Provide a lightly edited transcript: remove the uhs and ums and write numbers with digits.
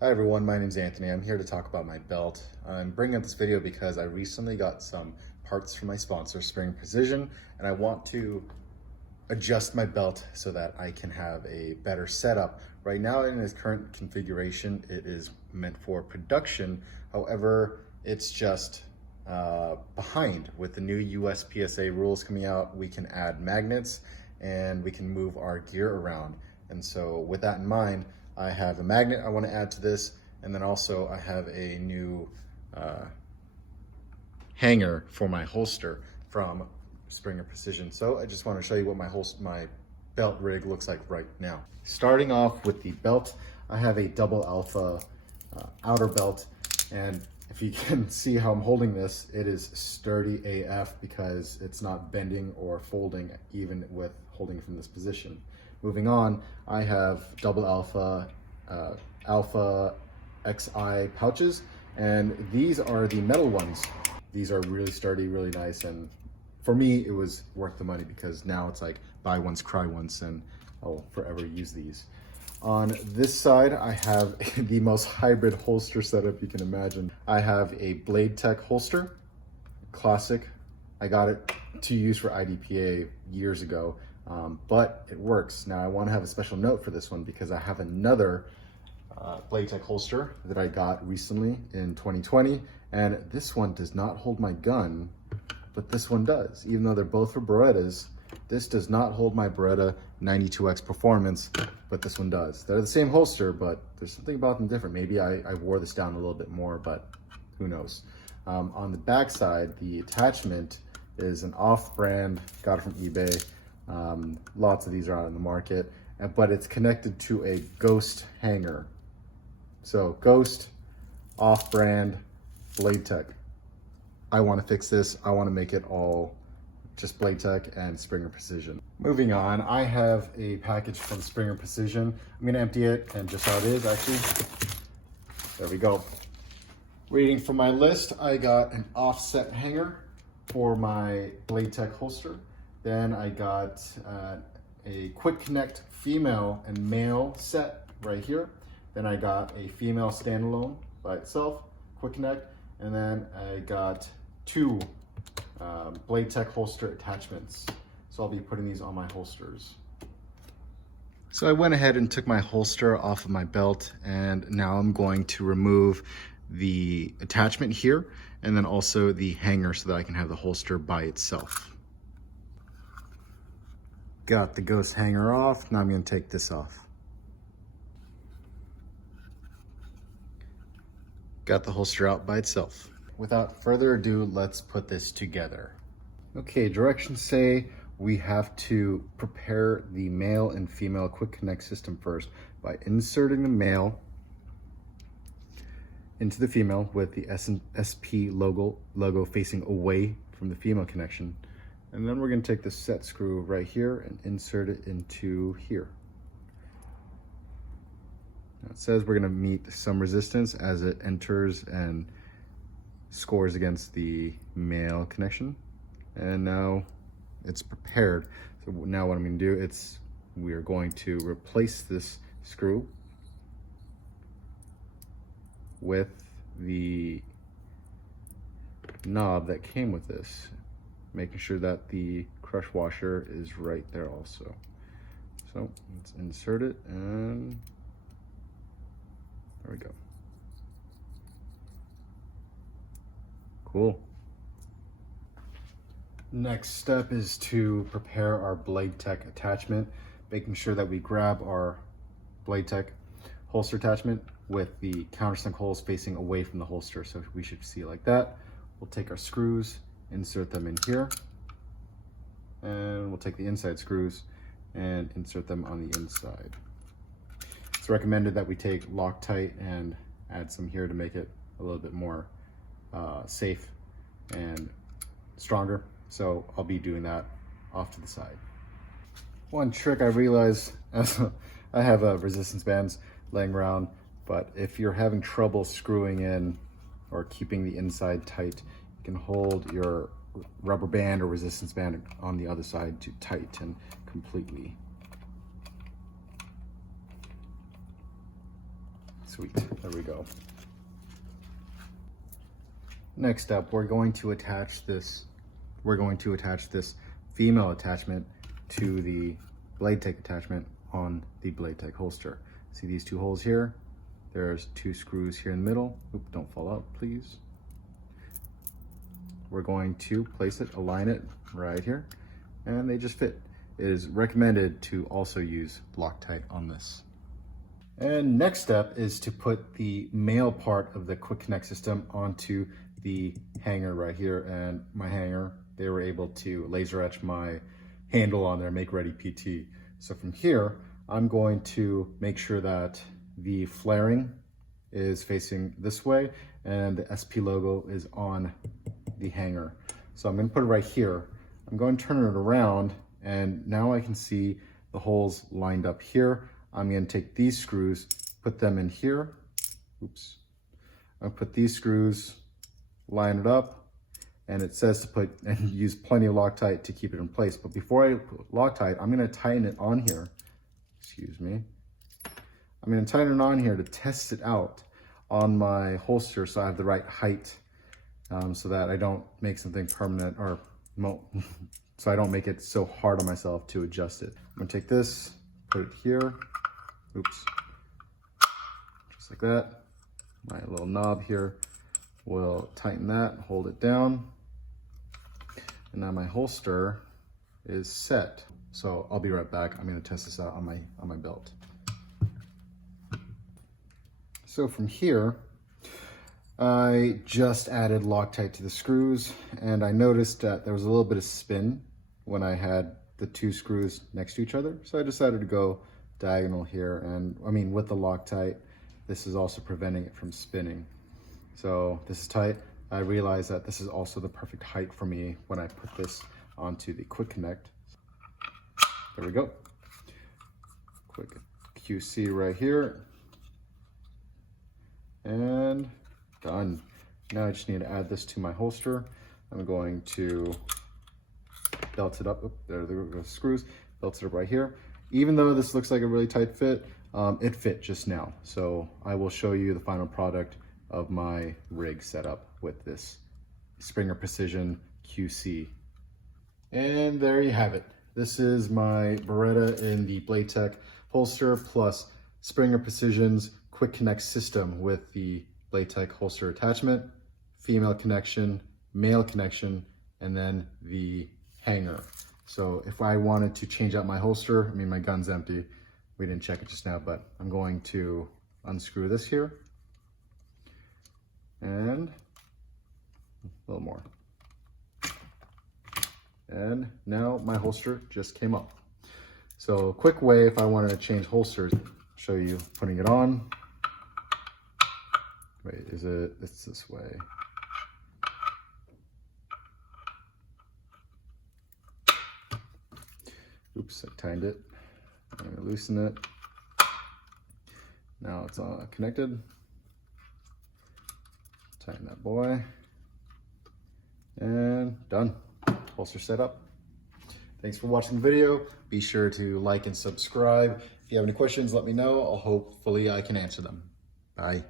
Hi everyone, my name is Anthony. I'm here to talk about my belt. I'm bringing up this video because I recently got some parts from my sponsor, Spring Precision, and I want to adjust my belt so that I can have a better setup. Right now in its current configuration, it is meant for production. However, it's just behind. With the new USPSA rules coming out, we can add magnets and we can move our gear around. And so with that in mind, I have a magnet I want to add to this, and then also I have a new hanger for my holster from Springer Precision. So I just want to show you what my belt rig looks like right now. Starting off with the belt, I have a double alpha outer belt, and if you can see how I'm holding this, it is sturdy AF because it's not bending or folding even with holding it from this position. Moving on, I have double alpha, alpha XI pouches, and these are the metal ones. These are really sturdy, really nice, and for me, it was worth the money because now it's like buy once, cry once, and I'll forever use these. On this side, I have the most hybrid holster setup you can imagine. I have a Blade Tech holster, classic. I got it to use for IDPA years ago, but it works. Now I want to have a special note for this one because I have another Blade Tech holster that I got recently in 2020, and this one does not hold my gun, but this one does. Even though they're both for Berettas, this does not hold my Beretta 92X Performance, but this one does. They're the same holster, but there's something about them different. Maybe I wore this down a little bit more, but who knows. On the back side, the attachment is an off-brand, got it from eBay. Lots of these are out in the market, but it's connected to a Ghost hanger. So Ghost, off-brand, Blade Tech. I want to fix this. I want to make it all just Blade Tech and Springer Precision. Moving on, I have a package from Springer Precision. I'm going to empty it, and just how it is actually. There we go. Reading from my list, I got an offset hanger for my Blade Tech holster. Then I got a Quick Connect female and male set right here. Then I got a female standalone by itself, Quick Connect. And then I got two Blade Tech holster attachments. So I'll be putting these on my holsters. So I went ahead and took my holster off of my belt, and now I'm going to remove the attachment here and then also the hanger so that I can have the holster by itself. Got the Ghost hanger off. Now I'm going to take this off. Got the holster out by itself. Without further ado, let's put this together. Okay, directions say we have to prepare the male and female Quick Connect system first by inserting the male into the female with the SP logo facing away from the female connection. And then we're going to take the set screw right here and insert it into here. Now it says we're going to meet some resistance as it enters and scores against the male connection. And now it's prepared. So now what I'm going to do, we are going to replace this screw with the knob that came with this, making sure that the crush washer is right there also. So let's insert it, and there we go. Cool. Next step is to prepare our Blade Tech attachment, making sure that we grab our Blade Tech holster attachment with the countersunk holes facing away from the holster. So we should see it like that. We'll take our screws, insert them in here, and we'll take the inside screws and insert them on the inside. It's recommended that we take Loctite and add some here to make it a little bit more safe and stronger. So I'll be doing that off to the side. One trick I realized, I have resistance bands laying around, but if you're having trouble screwing in or keeping the inside tight, you can hold your rubber band or resistance band on the other side to tighten completely. Sweet, there we go. Next up, we're going to attach this female attachment to the Blade Tech attachment on the Blade Tech holster. See these two holes here? There's two screws here in the middle. Oop, don't fall out, please. We're going to place it, align it right here, and they just fit. It is recommended to also use Loctite on this. And next step is to put the male part of the Quick Connect system onto the hanger right here. And my hanger, they were able to laser etch my handle on there, Make Ready PT. So from here, I'm going to make sure that the flaring is facing this way and the SP logo is on the hanger. So I'm going to put it right here. I'm going to turn it around, and now I can see the holes lined up here. I'm going to take these screws, put them in here. Oops. I'll put these screws, line it up, and it says to put and use plenty of Loctite to keep it in place. But before I put Loctite, I'm going to tighten it on here. Excuse me. I'm going to tighten it on here to test it out on my holster so I have the right height, so that I don't make something permanent, or so I don't make it so hard on myself to adjust it. I'm going to take this, put it here. Oops. Just like that. My little knob here will tighten that, hold it down. And now my holster is set. So I'll be right back. I'm going to test this out on my belt. So from here, I just added Loctite to the screws, and I noticed that there was a little bit of spin when I had the two screws next to each other. So I decided to go diagonal here, and I mean, with the Loctite, this is also preventing it from spinning. So this is tight. I realized that this is also the perfect height for me when I put this onto the Quick Connect. There we go. Quick QC right here. And done. Now I just need to add this to my holster. I'm going to belt it up. Oh, there are the screws. Belt it up right here. Even though this looks like a really tight fit, it fit just now. So I will show you the final product of my rig setup with this Springer Precision QC. And there you have it. This is my Beretta in the Blade Tech holster plus Springer Precision's Quick Connect system with the Blade Tech holster attachment, female connection, male connection, and then the hanger. So if I wanted to change out my holster, I mean, my gun's empty. We didn't check it just now, but I'm going to unscrew this here. And a little more. And now my holster just came up. So a quick way if I wanted to change holsters, I'll show you putting it on. Wait, it's this way. Oops, I tightened it. I'm gonna loosen it. Now it's all connected. Tighten that boy. And done. Holster set up. Thanks for watching the video. Be sure to like and subscribe. If you have any questions, let me know. Hopefully I can answer them. Bye.